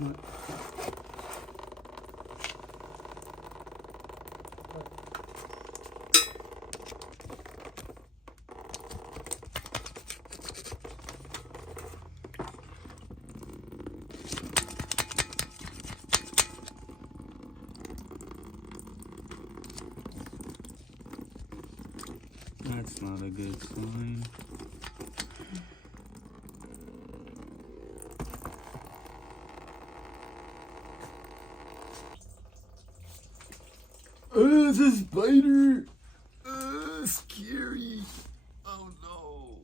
nut. That's not a good sign. Oh, it's a spider! Scary! Oh no!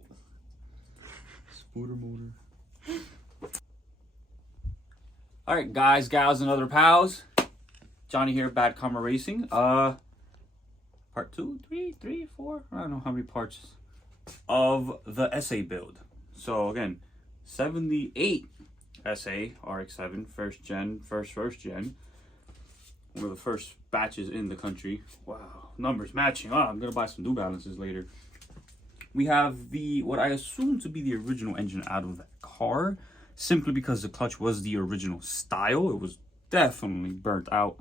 Spotter motor. Alright, guys, gals, and other pals. Johnny here, Bad Karma Racing. Part 2, 3, 3, 4, I don't know how many parts of the SA build. So again, 78 SA RX-7 first gen. One of the first batches in the country. Wow, numbers matching. Oh, I'm gonna buy some New Balances later. We have the what I assume to be the original engine out of that car, simply because the clutch was the original style. It was definitely burnt out.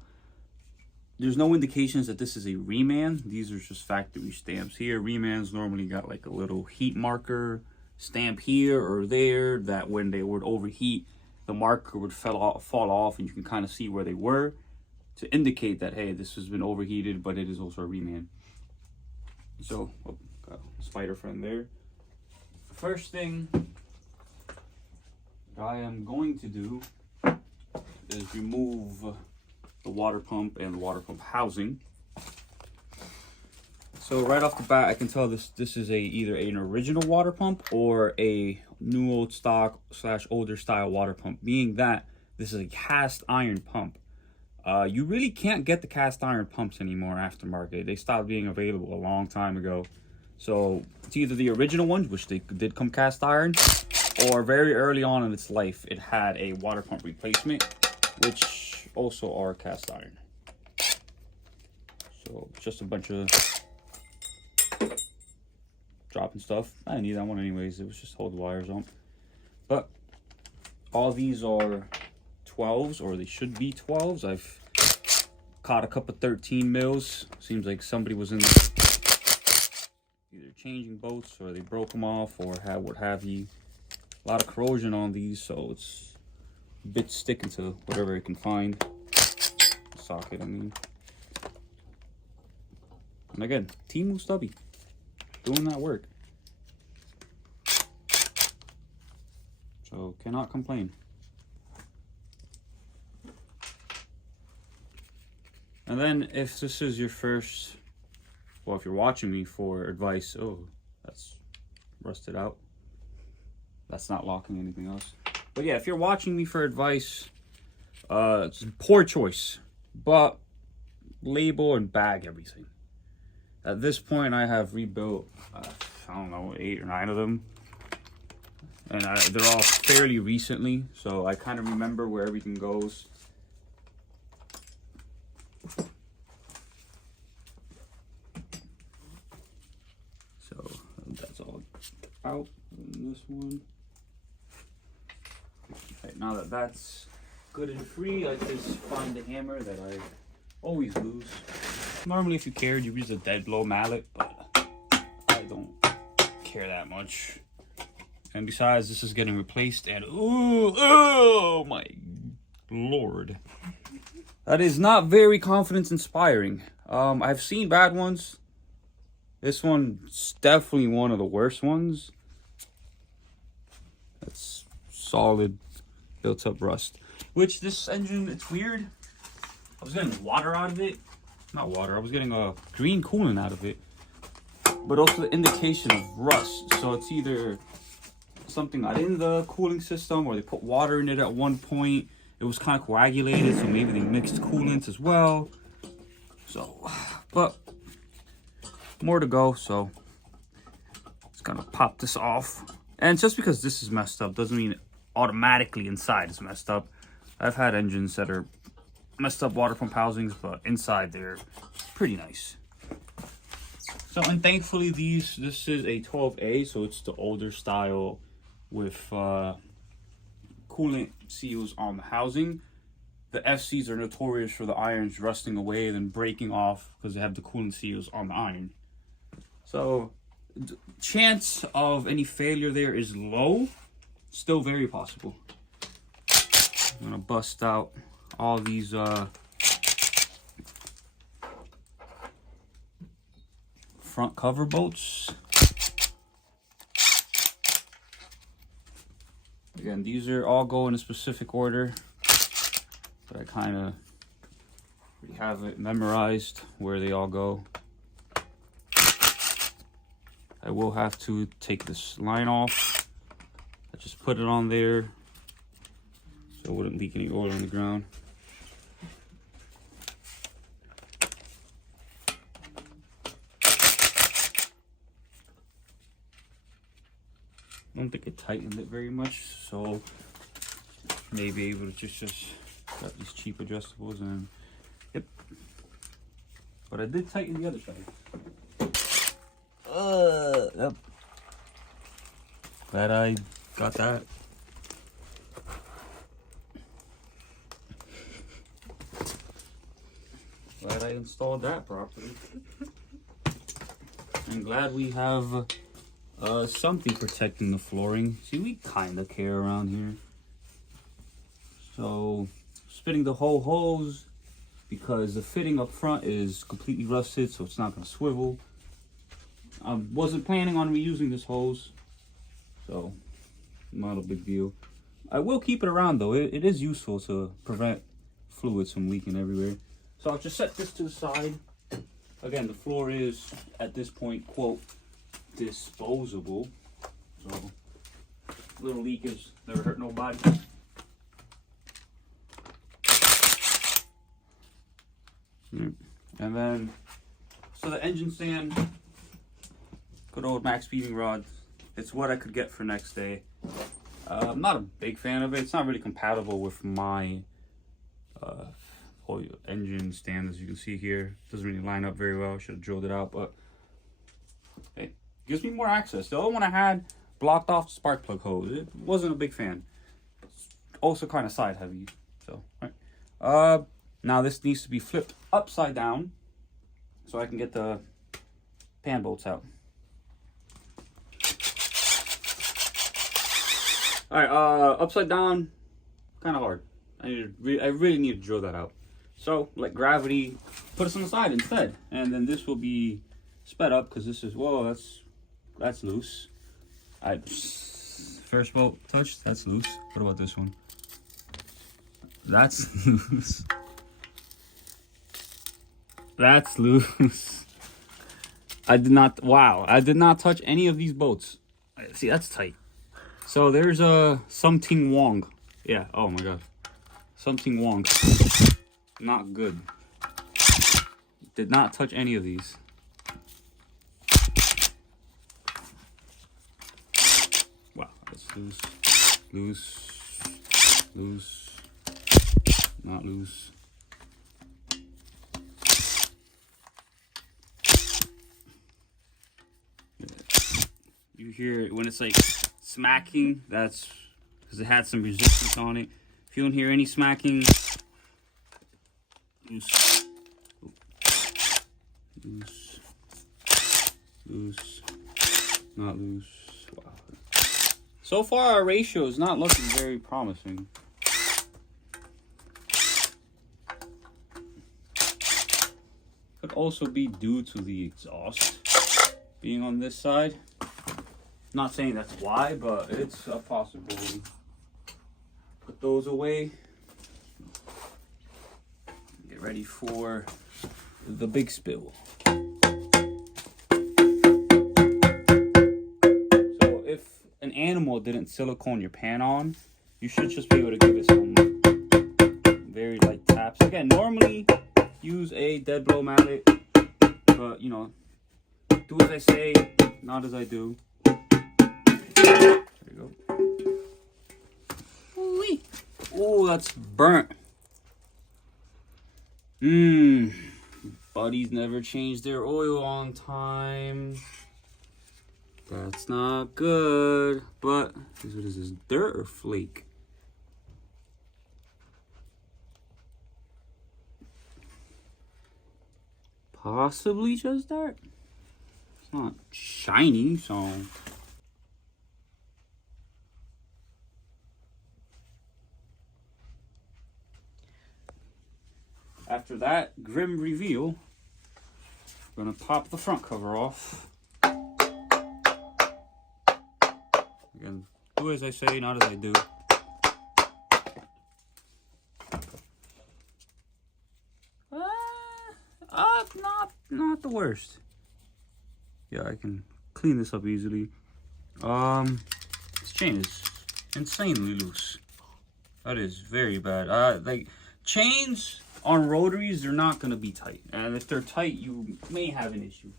There's no indications that this is a reman. These are just factory stamps here. Remans normally got like a little heat marker stamp here or there that when they would overheat, the marker would fall off and you can kind of see where they were to indicate that, hey, this has been overheated, but it is also a reman. So, oh, got a spider friend there. First thing I am going to do is remove the water pump and the water pump housing. So right off the bat, I can tell this is either an original water pump or a new old stock / older style water pump, being that this is a cast iron pump. You really can't get the cast iron pumps anymore aftermarket. They stopped being available a long time ago. So it's either the original ones, which they did come cast iron, or very early on in its life, it had a water pump replacement, which also are cast iron. So just a bunch of dropping stuff. I didn't need that one anyways. It was just hold the wires on. But all these are 12s, or they should be 12s. I've caught a couple 13 mils. Seems like somebody was in there either changing bolts or they broke them off or what have you. A lot of corrosion on these, so it's bit sticking to whatever it can find. Socket, I mean. And again, Timu Stubby doing that work. So cannot complain. And then if this is your first, well, if you're watching me for advice, oh, that's rusted out. That's not locking anything else. But yeah, if you're watching me for advice, it's a poor choice, but label and bag everything. At this point, I have rebuilt, I don't know, 8 or 9 of them. And they're all fairly recently, so I kind of remember where everything goes. So that's all out in this one. Okay, now that that's good and free, I just find the hammer that I always lose. Normally, if you cared, you use a dead blow mallet, but I don't care that much. And besides, this is getting replaced, and ooh, oh my lord. That is not very confidence inspiring. I've seen bad ones. This one's definitely one of the worst ones. That's solid built up rust. Which this engine, it's weird. I was getting water out of it. Not water, I was getting a green coolant out of it. But also the indication of rust. So it's either something not in the cooling system, or they put water in it at one point. It was kind of coagulated, so maybe they mixed coolants as well. So, but more to go, so just gonna pop this off. And just because this is messed up doesn't mean automatically inside is messed up. I've had engines that are messed up water pump housings, but inside they're pretty nice. So, and thankfully this is a 12A, so it's the older style with coolant coolant seals on the housing. The FCs are notorious for the irons rusting away and then breaking off because they have the coolant seals on the iron. So chance of any failure there is low, still very possible. I'm gonna bust out all these front cover bolts. Again, these are all go in a specific order, but I kind of have it memorized where they all go. I will have to take this line off. I just put it on there so it wouldn't leak any oil on the ground. I don't think it tightened it very much, so maybe able to just got these cheap adjustables and yep. But I did tighten the other side. Yep. Glad I got that. Glad I installed that properly. I'm glad we have something protecting the flooring. See, we kind of care around here. So, spinning the whole hose because the fitting up front is completely rusted, so it's not going to swivel. I wasn't planning on reusing this hose, so not a big deal. I will keep it around though. It is useful to prevent fluids from leaking everywhere. So I'll just set this to the side. Again, the floor is at this point, quote, disposable. So little leakage never hurt nobody. And then, so the engine stand, good old max speeding rod. It's what I could get for next day. I'm not a big fan of it. It's not really compatible with my whole engine stand, as you can see here. Doesn't really line up very well. Should have drilled it out, but it gives me more access. The other one I had blocked off the spark plug hose. It wasn't a big fan. It's also kind of side heavy. So, right. Now this needs to be flipped upside down so I can get the pan bolts out. All right, upside down, kind of hard. I really need to drill that out. So let gravity put us on the side instead, and then this will be sped up because this is, whoa, that's loose. First bolt touched, that's loose. What about this one? That's loose. That's loose. I did not touch any of these bolts. See, that's tight. So there's something wrong. Yeah, oh my god. Something wrong. Not good. Did not touch any of these. Wow, that's loose. Loose. Loose. Not loose. You hear it when it's like smacking, that's because it had some resistance on it. If you don't hear any smacking, loose, loose, loose, not loose. Wow. So far our ratio is not looking very promising. Could also be due to the exhaust being on this side. Not saying that's why, but it's a possibility. Put those away. Get ready for the big spill. So if an animal didn't silicone your pan on, you should just be able to give it some very light taps. Again, normally use a dead blow mallet, but you know, do as I say, not as I do. There you go. Oh, that's burnt. Buddies never change their oil on time. That's not good. But what is this? Dirt or flake? possibly just dark. It's not shiny, so. After that grim reveal, we're gonna pop the front cover off. Again, do as I say, not as I do. Not the worst. Yeah, I can clean this up easily. This chain is insanely loose. That is very bad. Like, chains on rotaries, they're not gonna be tight. And if they're tight, you may have an issue.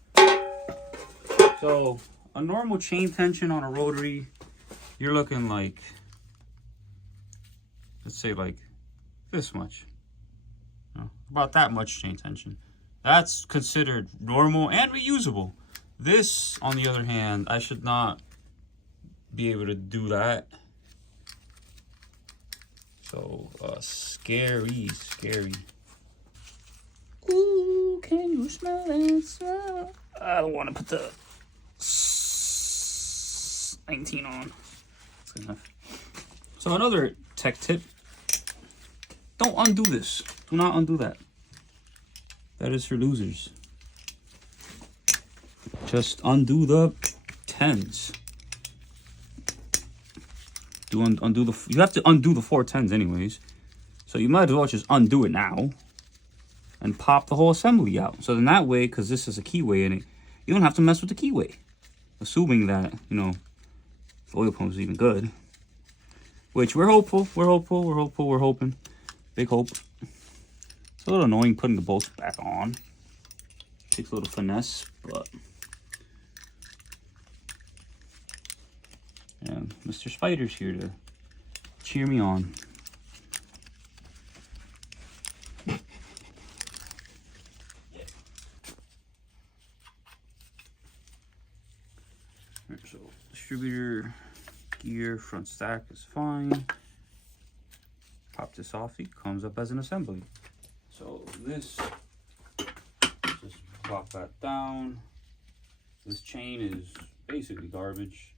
So, a normal chain tension on a rotary, you're looking like, let's say like this much. About that much chain tension. That's considered normal and reusable. This, on the other hand, I should not be able to do that. So, scary. Ooh, can you smell it? I don't want to put the 19 on. That's good enough. So, another tech tip. Don't undo this. Do not undo that. That is for losers. Just undo the 10s. You have to undo the 4 10s anyways. So you might as well just undo it now and pop the whole assembly out. So then that way, because this is a keyway in it, you don't have to mess with the keyway. Assuming that, you know, the oil pump is even good. Which we're hopeful. We're hoping. Big hope. It's a little annoying putting the bolts back on. Takes a little finesse, but yeah, Mr. Spider's here to cheer me on. Alright, so distributor gear front stack is fine. Pop this off, it comes up as an assembly. So this, just pop that down. This chain is basically garbage.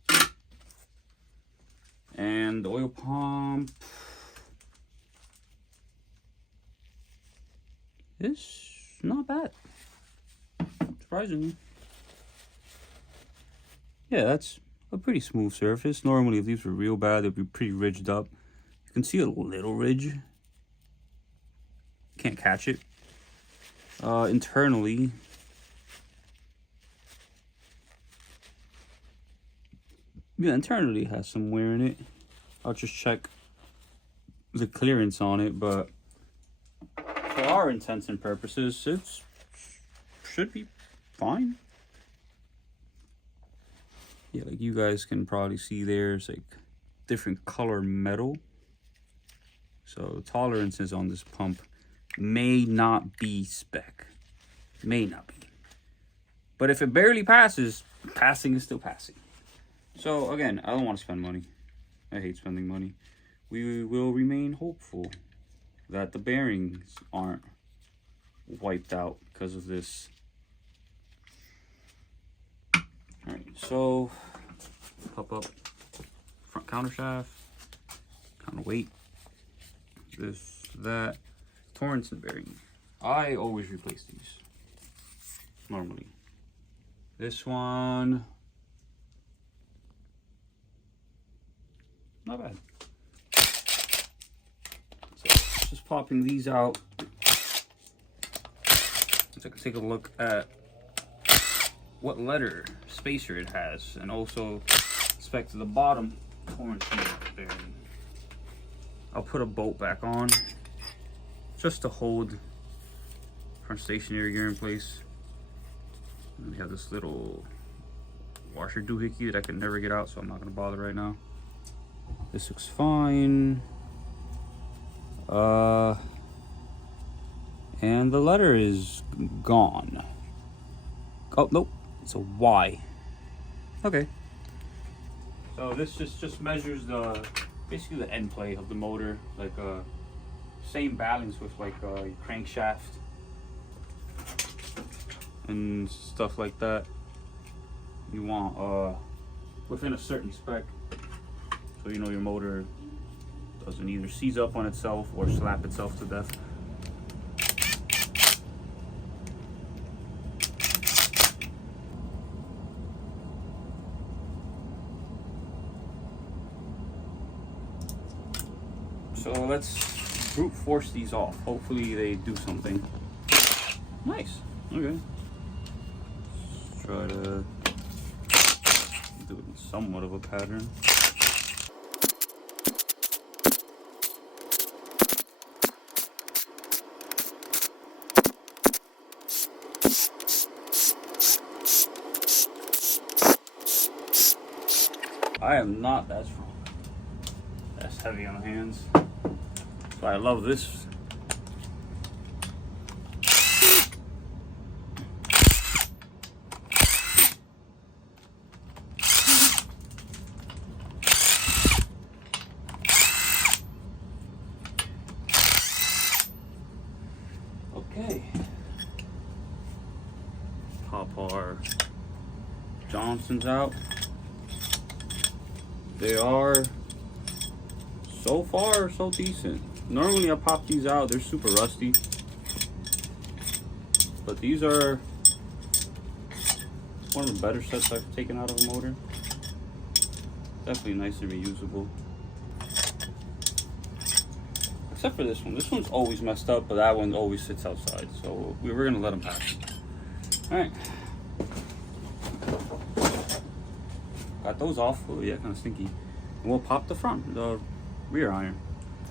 And the oil pump is not bad, surprisingly. Yeah, that's a pretty smooth surface. Normally, if these were real bad, they'd be pretty ridged up. You can see a little ridge. Can't catch it. Internally, yeah, internally it has some wear in it. I'll just check the clearance on it, but for our intents and purposes, it should be fine. Yeah, like you guys can probably see there's like different color metal. So tolerances on this pump may not be spec. May not be. But if it barely passes, passing is still passing. So again, I don't want to spend money. I hate spending money. We will remain hopeful that the bearings aren't wiped out because of this. Alright, so pop up front countershaft, counterweight, this, that. Torrenson bearing. I always replace these. Normally. This one, not bad. So just popping these out. So I can take a look at what letter spacer it has, and also inspect to the bottom Torrenson bearing. I'll put a bolt back on just to hold front stationary gear in place. And we have this little washer doohickey that I can never get out, so I'm not going to bother right now. This looks fine. And the letter is gone. Oh, nope. It's a Y. Okay. So this just measures basically the end play of the motor, like same balance with like your crankshaft. and stuff like that, you want within a certain spec, so you know your motor doesn't either seize up on itself or slap itself to death. So let's brute force these off. Hopefully they do something. Nice. Okay. Let's try to do it in somewhat of a pattern. I am not that strong. That's heavy on the hands. So I love this. Okay. Pop our Johnsons out. They are so far so decent. Normally I pop these out, they're super rusty. But these are one of the better sets I've taken out of a motor. Definitely nice and reusable. Except for this one. This one's always messed up, but that one always sits outside. So we're gonna let them pass. Alright. Got those off. Oh yeah, kind of stinky. And we'll pop the front, the rear iron.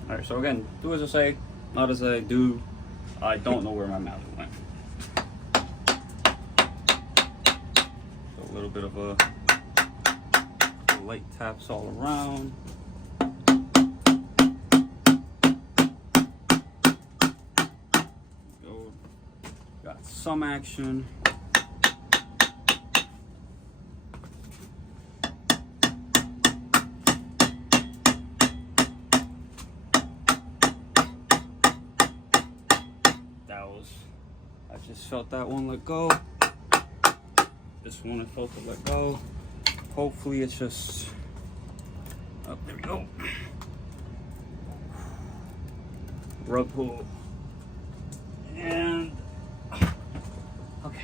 All right, so again, do as I say, not as I do. I don't know where my mallet went. So a little bit of a light taps all around. Go. Got some action. I just felt that one let go. This one I felt it let go. Hopefully it's just, oh, there we go. Rug pull. And, okay,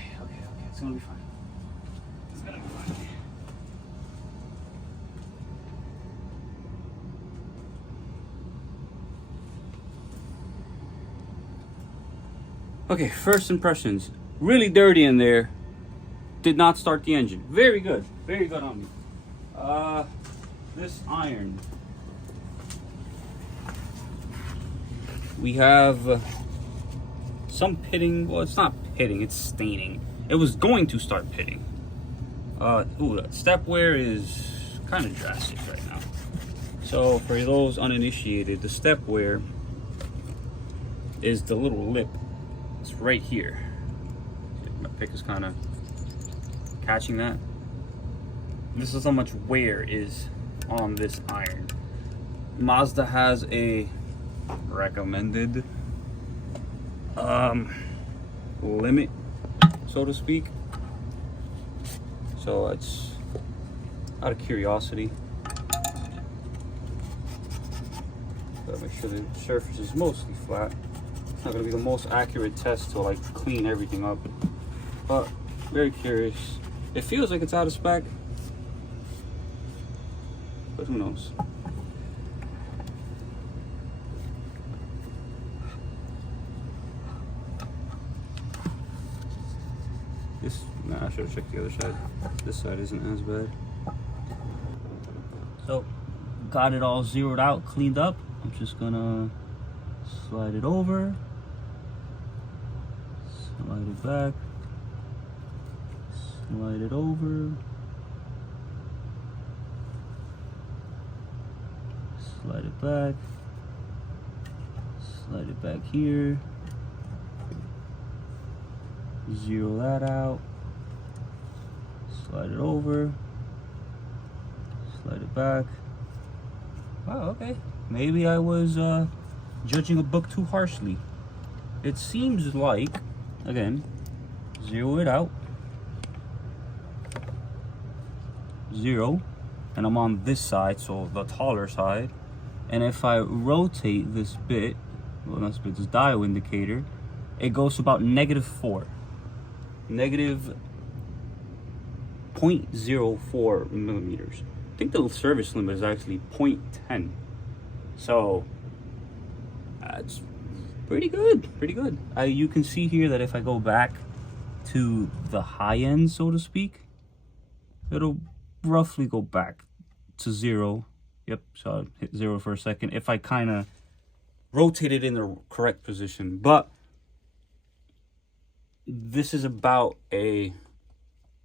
it's gonna be fine. It's gonna be fine. Okay, first impressions. Really dirty in there. Did not start the engine. Very good on me. This iron. We have some pitting. Well, it's not pitting, it's staining. It was going to start pitting. Ooh, step wear is kind of drastic right now. So for those uninitiated, the step wear is the little lip. It's right here. My pick is kind of catching that. This is how much wear is on this iron. Mazda has a recommended limit, so to speak. So it's out of curiosity. Gotta make sure the surface is mostly flat. It's not gonna be the most accurate test to like clean everything up, but very curious. It feels like it's out of spec, but who knows? Nah, I should have checked the other side. This side isn't as bad. So, got it all zeroed out, cleaned up. I'm just gonna slide it over, slide it back, slide it over, slide it back, slide it back here, zero that out, slide it over, slide it back. Wow, okay. Maybe I was judging a book too harshly. It seems like, again, zero it out, 0, and I'm on this side, so the taller side. And if I rotate this bit, well, not this bit, this dial indicator, it goes to about -4, negative 0.04 millimeters. I think the service limit is actually 0.10. So that's pretty good, pretty good. You can see here that if I go back to the high end, so to speak, it'll roughly go back to 0. Yep, so I hit 0 for a second if I kind of rotate it in the correct position. But this is about I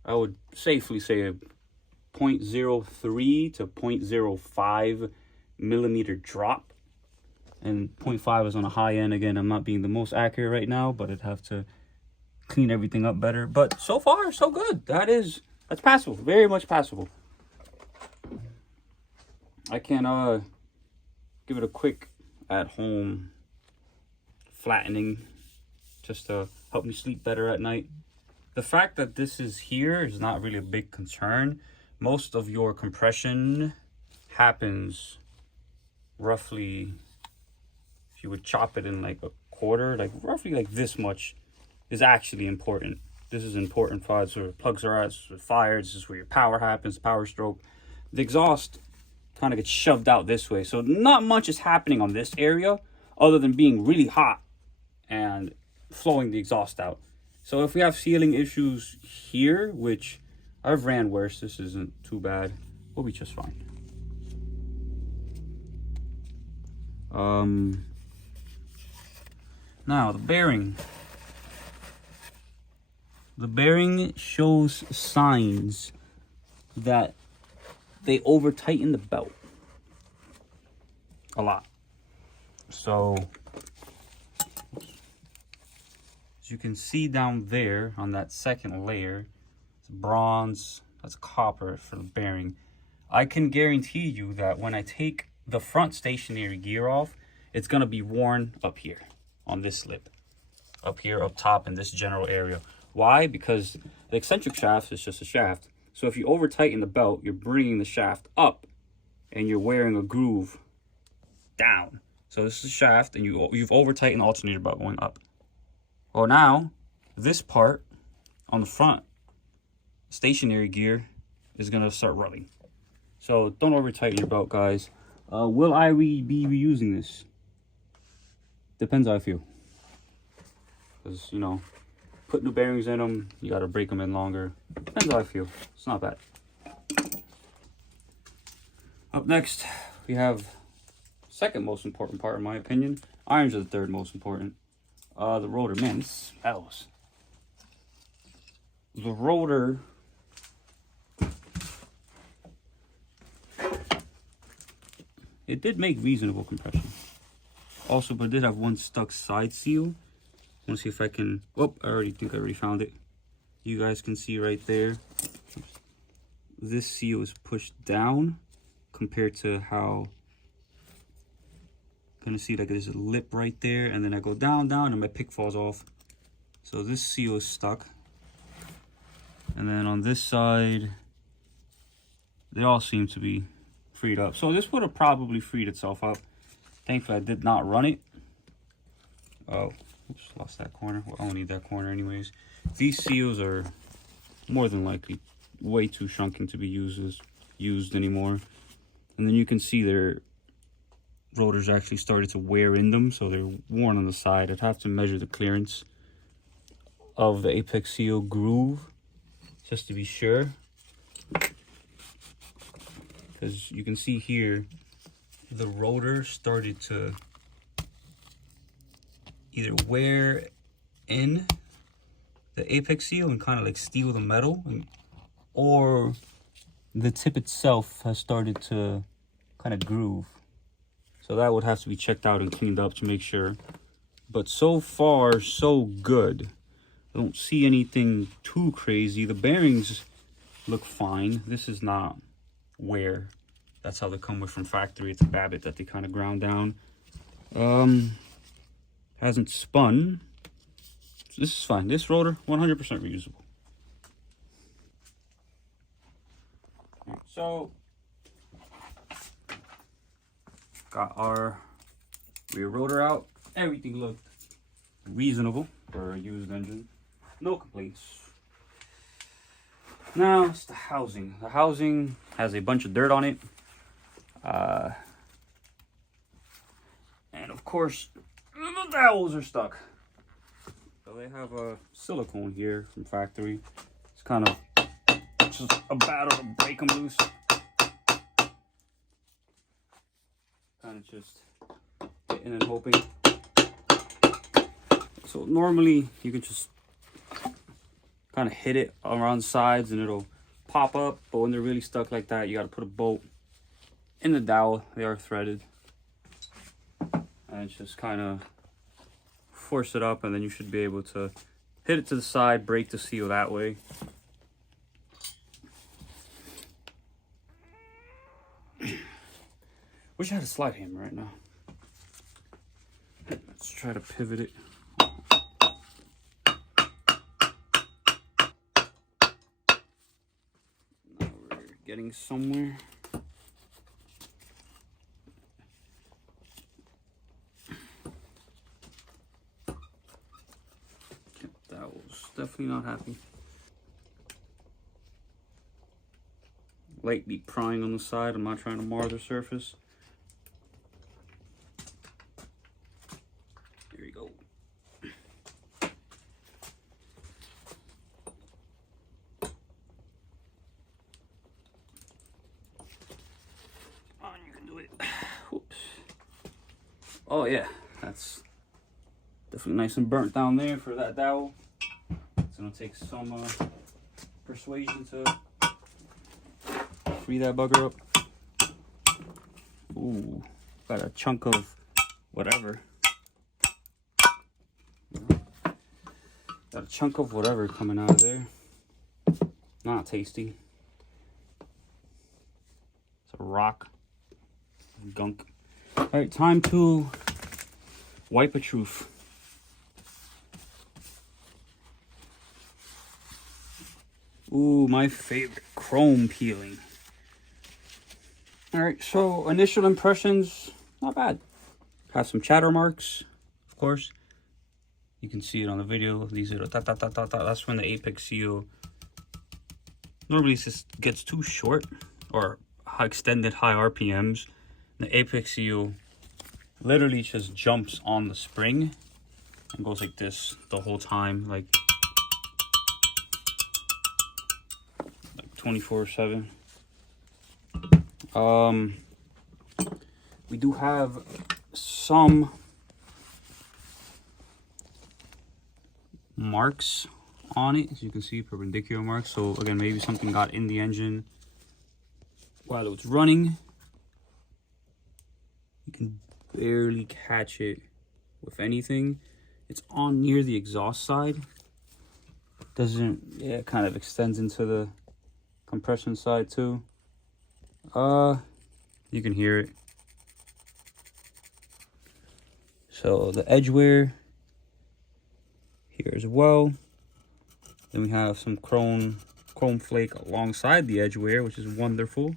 would safely say a 0.03 to 0.05 millimeter drop. And 0.5 is on a high end. Again, I'm not being the most accurate right now, but I'd have to clean everything up better. But so far, so good. That's passable. Very much passable. I can give it a quick at-home flattening just to help me sleep better at night. The fact that this is here is not really a big concern. Most of your compression happens roughly, if you would chop it in like a quarter, like roughly like this much is actually important. This is important for where the plugs are at, fire. This is where your power happens, power stroke. The exhaust kind of gets shoved out this way. So not much is happening on this area other than being really hot and flowing the exhaust out. So if we have sealing issues here, which I've ran worse, this isn't too bad, we'll be just fine. Now the bearing. The bearing shows signs that they over tighten the belt a lot. So as you can see down there on that second layer, it's bronze, that's copper for the bearing. I can guarantee you that when I take the front stationary gear off, it's gonna be worn up here on this lip, up here, up top in this general area. Why? Because the eccentric shaft is just a shaft. So if you over tighten the belt, you're bringing the shaft up and you're wearing a groove down. So this is a shaft and you've over tightened the alternator belt going up. Well, now this part on the front stationary gear is gonna start rubbing. So don't over tighten your belt, guys. Will I be reusing this? Depends how I feel. Because, you know, put new bearings in them, you gotta break them in longer. Depends how I feel. It's not bad. Up next, we have second most important part in my opinion. Irons are the third most important. The rotor, man, this smells. The rotor it did make reasonable compression. Also, but it did have one stuck side seal. I want to see if I can, oh, I already found it. You guys can see right there. This seal is pushed down compared to how, gonna see like there's a lip right there, and then I go down, and my pick falls off. So this seal is stuck. And then on this side, they all seem to be freed up. So this would have probably freed itself up. Thankfully, I did not run it. Oh, oops, lost that corner. Well, I don't need that corner anyways. These seals are more than likely way too shrunken to be used anymore. And then you can see their rotors actually started to wear in them, so they're worn on the side. I'd have to measure the clearance of the apex seal groove just to be sure. Because you can see here, the rotor started to either wear in the apex seal and kind of like steal the metal, or the tip itself has started to kind of groove. So that would have to be checked out and cleaned up to make sure. But so far, so good. I don't see anything too crazy. The bearings look fine. This is not wear. That's how they come with from factory. It's a Babbitt that they kind of ground down. Hasn't spun. this is fine. This rotor, 100% reusable. So, got our rear rotor out. Everything looked reasonable for a used engine. No complaints. Now, it's the housing. The housing has a bunch of dirt on it. And of course, the dowels are stuck. So they have a silicone here from factory. It's kind of just a battle to break them loose. Kind of just getting and hoping. So normally you can just kind of hit it around the sides and it'll pop up. But when they're really stuck like that, you got to put a bolt in the dowel. They are threaded. And just kind of force it up, and then you should be able to hit it to the side, break the seal that way. Wish I had a slide hammer right now. Let's try to pivot it. Now we're getting somewhere. That was definitely not happy. Lightly prying on the side. I'm not trying to mar the surface. Here we go. On, you can do it. Whoops. Oh yeah, that's definitely nice and burnt down there for that dowel. It's gonna take some persuasion to free that bugger up. Ooh, got a chunk of whatever. Got a chunk of whatever coming out of there. Not tasty. It's a rock. Gunk. Alright, time to wipe a truth. Ooh, my favorite, chrome peeling. Alright, so initial impressions, not bad. Has some chatter marks, of course. You can see it on the video. These are the that's when the apex seal normally just gets too short or extended high RPMs. The apex seal literally just jumps on the spring and goes like this the whole time, like 24/7. We do have some marks on it, as you can see, perpendicular marks. So again, maybe something got in the engine while it was running. You can barely catch it with anything. It's on near the exhaust side. Doesn't, yeah, it kind of extends into the compression side too. You can hear it. So the edge wear here as well. Then we have some chrome flake alongside the edge wear, which is wonderful.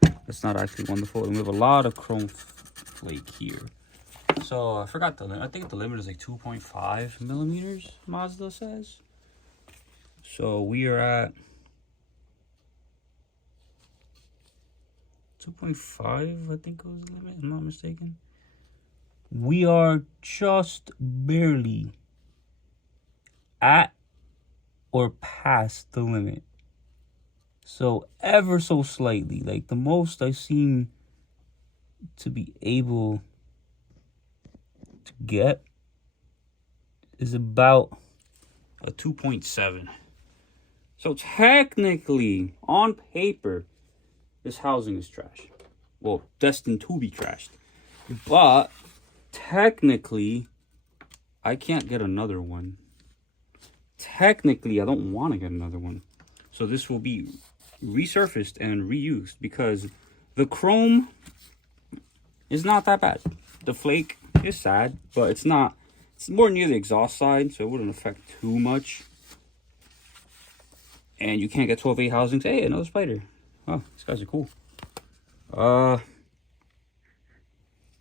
That's not actually wonderful. And we have a lot of chrome flake here. So I forgot the limit. I think the limit is like 2.5 millimeters, Mazda says. So we are at 2.5, I think was the limit, if I'm not mistaken. We are just barely at or past the limit. So ever so slightly, like the most I seem to be able to get is about a 2.7. So technically, on paper, this housing is trash. Well, destined to be trashed. But technically, I can't get another one. Technically, I don't want to get another one. So this will be resurfaced and reused because the chrome is not that bad. The flake is sad, but it's not It's more near the exhaust side, so it wouldn't affect too much. And you can't get 12A housings. Hey, another spider. Oh, these guys are cool.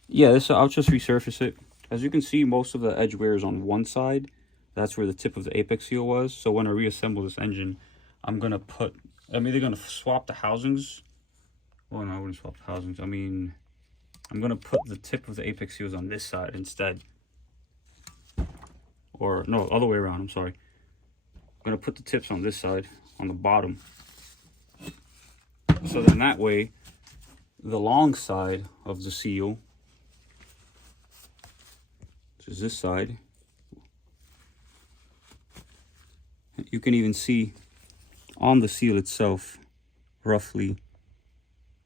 Yeah, this I'll just resurface it. As you can see, most of the edge wear is on one side. That's where the tip of the apex seal was. So when I reassemble this engine, I'm either gonna swap the housings. Well, no, I wouldn't swap the housings. I mean, I'm gonna put the tip of the apex seals on this side instead. Or no, other way around. I'm sorry. I'm gonna put the tips on this side, on the bottom. So then that way, the long side of the seal, which is this side, you can even see on the seal itself roughly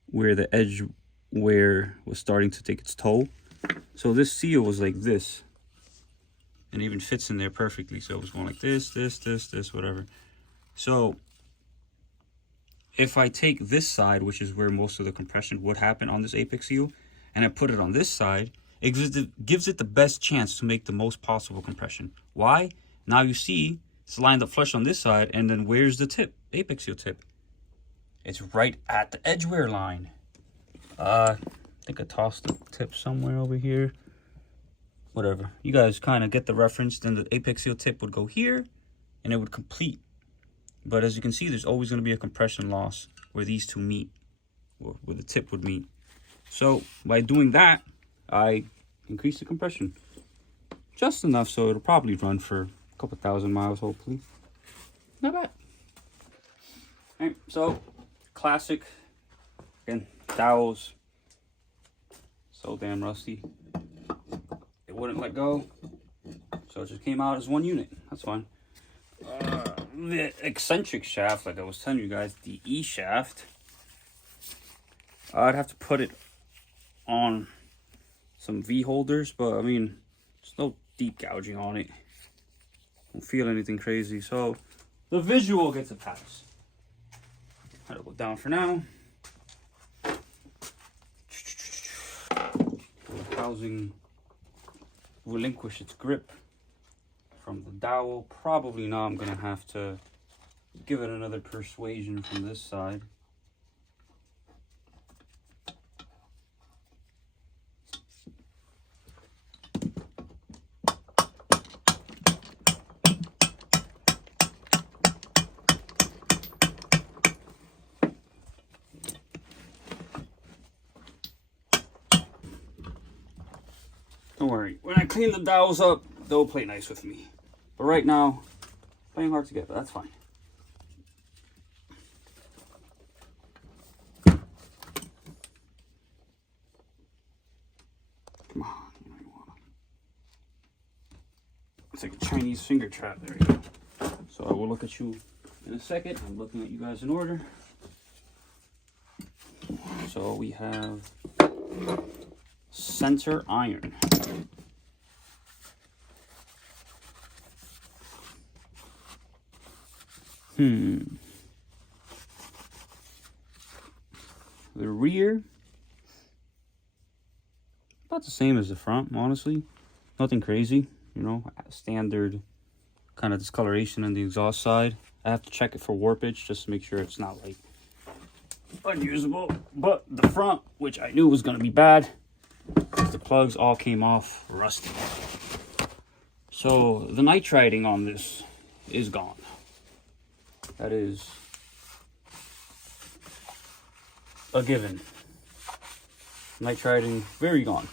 where the edge wear was starting to take its toll. So this seal was like this, and it even fits in there perfectly. So it was going like this, whatever. So if I take this side, which is where most of the compression would happen on this apex seal, and I put it on this side, it gives it the best chance to make the most possible compression. Why? Now you see it's lined up flush on this side, and then where's the tip, apex seal tip? It's right at the edge wear line. I think I tossed the tip somewhere over here. Whatever. You guys kind of get the reference. Then the apex seal tip would go here, and it would complete. But as you can see, there's always going to be a compression loss where these two meet, or where the tip would meet. So by doing that, I increase the compression just enough so it'll probably run for a couple thousand miles, hopefully. Not bad. All right, so classic, again, dowels. So damn rusty. It wouldn't let go, so it just came out as one unit. That's fine. The eccentric shaft, like I was telling you guys, the E shaft, I'd have to put it on some V holders, but I mean, there's no deep gouging on it. Don't feel anything crazy, so the visual gets a pass. I'll go down for now. The housing relinquish its grip from the dowel. Probably now I'm gonna have to give it another persuasion from this side. Don't worry, when I clean the dowels up, they'll play nice with me. But right now, playing hard to get, but that's fine. Come on, it's like a Chinese finger trap. There you go. So I will look at you in a second. I'm looking at you guys in order. So we have center iron. The rear, about the same as the front, honestly. Nothing crazy, you know, standard kind of discoloration on the exhaust side. I have to check it for warpage just to make sure it's not like unusable. But the front, which I knew was going to be bad, the plugs all came off rusty. So the nitriding on this is gone. That is a given. Nitriding, very gone.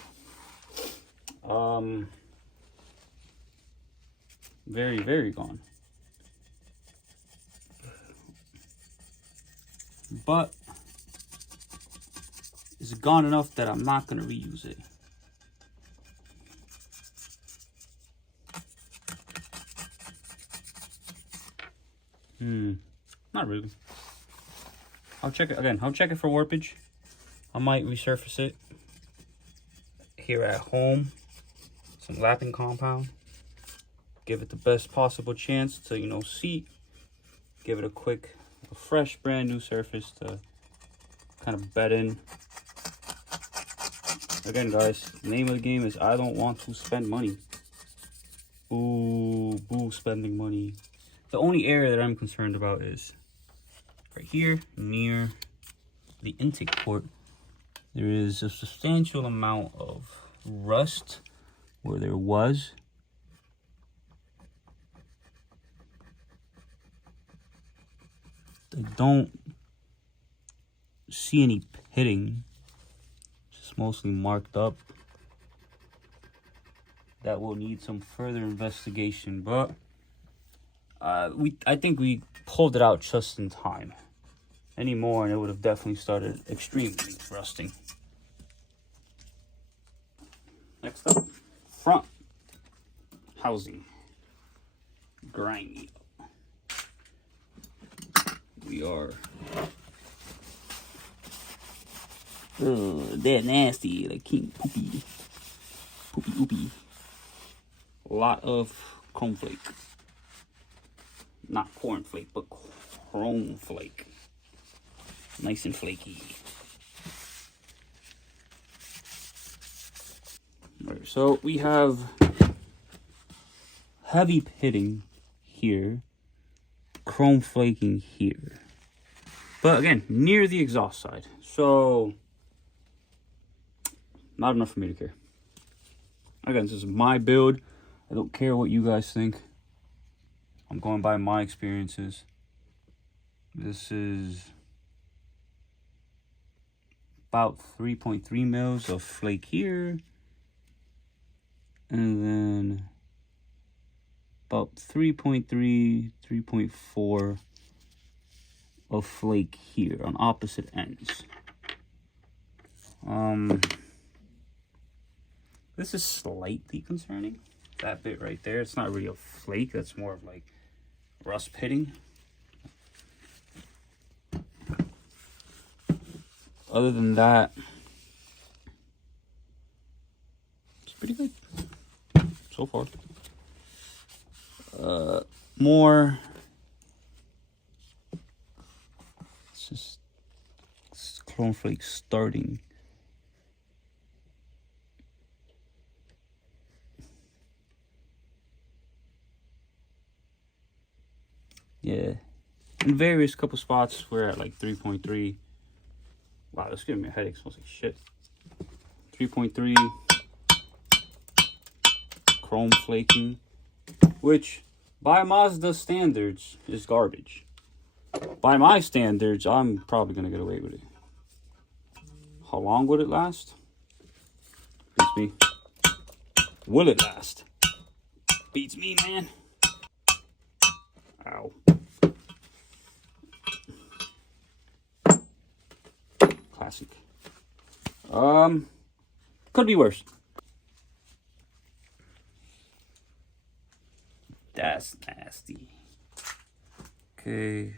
Very, very gone. But it's gone enough that I'm not going to reuse it. Not really. I'll check it again. I'll check it for warpage. I might resurface it here at home. Some lapping compound. Give it the best possible chance to, you know, seat. Give it a quick, fresh, brand new surface to kind of bed in. Again, guys, the name of the game is I don't want to spend money. Boo, boo, spending money. The only area that I'm concerned about is right here near the intake port. There is a substantial amount of rust where there was. I don't see any pitting. It's just mostly marked up. That will need some further investigation, but I think we pulled it out just in time. Any more and it would have definitely started extremely rusting. Next up, front housing. Grimy. We are. Oh, they're nasty, like King Poopy. Poopy oopy. A lot of chrome flake. Not corn flake, but chrome flake. Nice and flaky. Alright, so we have heavy pitting here, chrome flaking here. But again, near the exhaust side. So, not enough for me to care. Again, this is my build. I don't care what you guys think. I'm going by my experiences. This is about 3.3 mils of flake here. And then about 3.3, 3.4 of flake here on opposite ends. This is slightly concerning. That bit right there, it's not really a flake, that's more of like rust pitting. Other than that, it's pretty good so far. More, it's just chrome flake starting. Yeah, in various couple spots we're at like 3.3. Wow, that's giving me a headache. Smells like shit. 3.3 chrome flaking, which by Mazda standards is garbage. By my standards, I'm probably gonna get away with it. How long would it last? Beats me. Will it last? Beats me, man. Ow. Classic. Could be worse. That's nasty. Okay.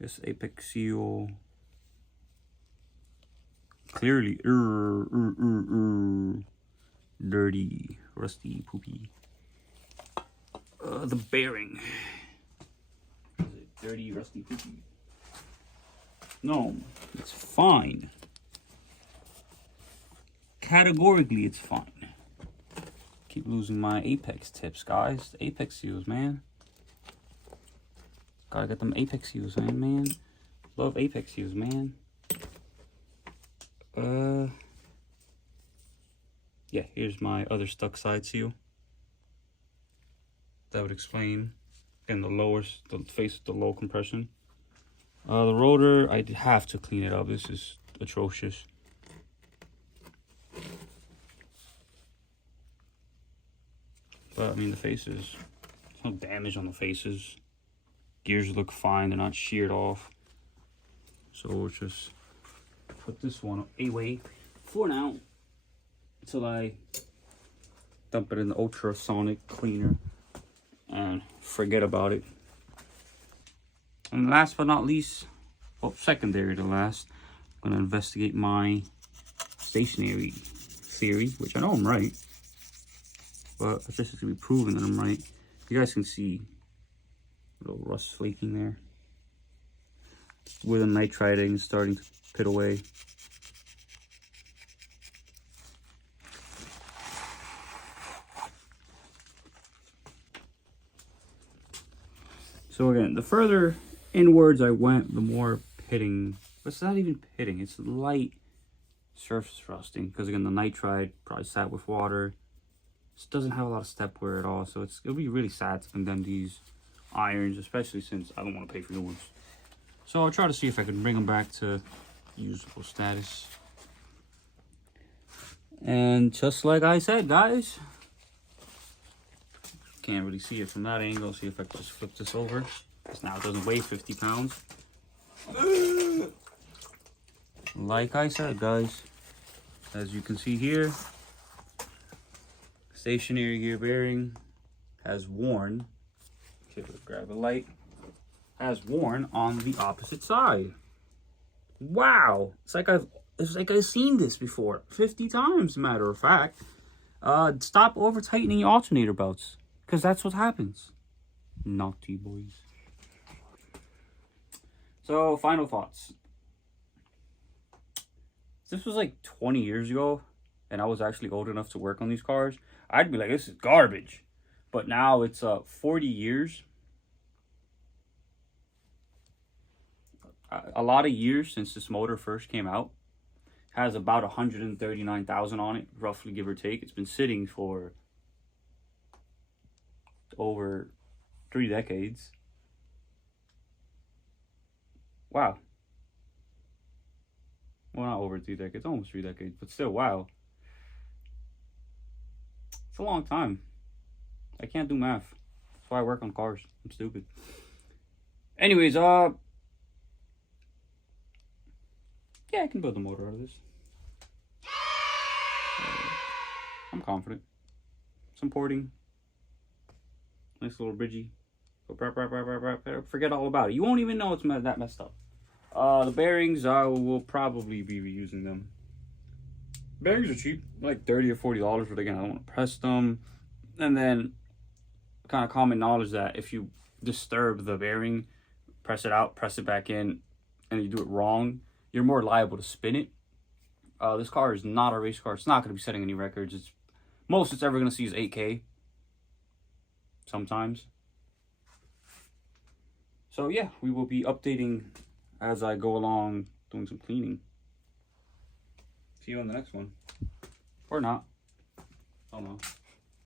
This apex seal. Clearly, dirty, rusty, poopy. The bearing. Is it dirty, rusty, poopy? No, it's fine. Categorically, it's fine. Keep losing my apex tips, guys. The apex seals, man. Gotta get them apex seals, man. Love apex seals, man. Yeah, here's my other stuck side seal. That would explain. Again, the face of the low compression. The rotor, I'd have to clean it up. This is atrocious. But I mean, the faces, there's no damage on the faces. Gears look fine, they're not sheared off. So we'll just put this one away for now until I dump it in the ultrasonic cleaner and forget about it. And last but not least, well, secondary to last, I'm going to investigate my stationary theory, which I know I'm right, but it's just to be proven that I'm right. You guys can see a little rust flaking there where the nitriding is starting to pit away. So again, the further inwards I went, the more pitting. It's not even pitting, it's light surface rusting. Because again, the nitride probably sat with water. This doesn't have a lot of step wear at all, so it'll be really sad to condemn these irons, especially since I don't want to pay for new ones. So I'll try to see if I can bring them back to usable status. And just like I said, guys, can't really see it from that angle. See if I can just flip this over, because now it doesn't weigh 50 pounds. Like I said, guys, as you can see here, stationary gear bearing has worn, okay, let's grab a light, has worn on the opposite side. Wow, it's like I've seen this before 50 times, matter of fact. Stop over tightening your alternator belts, because that's what happens. Naughty boys. So, final thoughts. If this was like 20 years ago and I was actually old enough to work on these cars, I'd be like, this is garbage. But now it's 40 years. A lot of years since this motor first came out. Has about 139,000 on it, roughly, give or take. It's been sitting for over 3 decades. Wow. Well, not over 3 decades, almost 3 decades, but still, wow. It's a long time. I can't do math. That's why I work on cars. I'm stupid. Anyways, yeah, I can build a motor out of this. I'm confident. Some porting. Nice little bridgey. Forget all about it. You won't even know it's that messed up. The bearings, I will probably be reusing them. Bearings are cheap, like $30 or $40, but again, I don't want to press them. And then, kind of common knowledge that if you disturb the bearing, press it out, press it back in, and you do it wrong, you're more liable to spin it. This car is not a race car. It's not going to be setting any records. Most it's ever going to see is 8K. Sometimes. So yeah, we will be updating as I go along, doing some cleaning. See you on the next one. Or not. I don't know.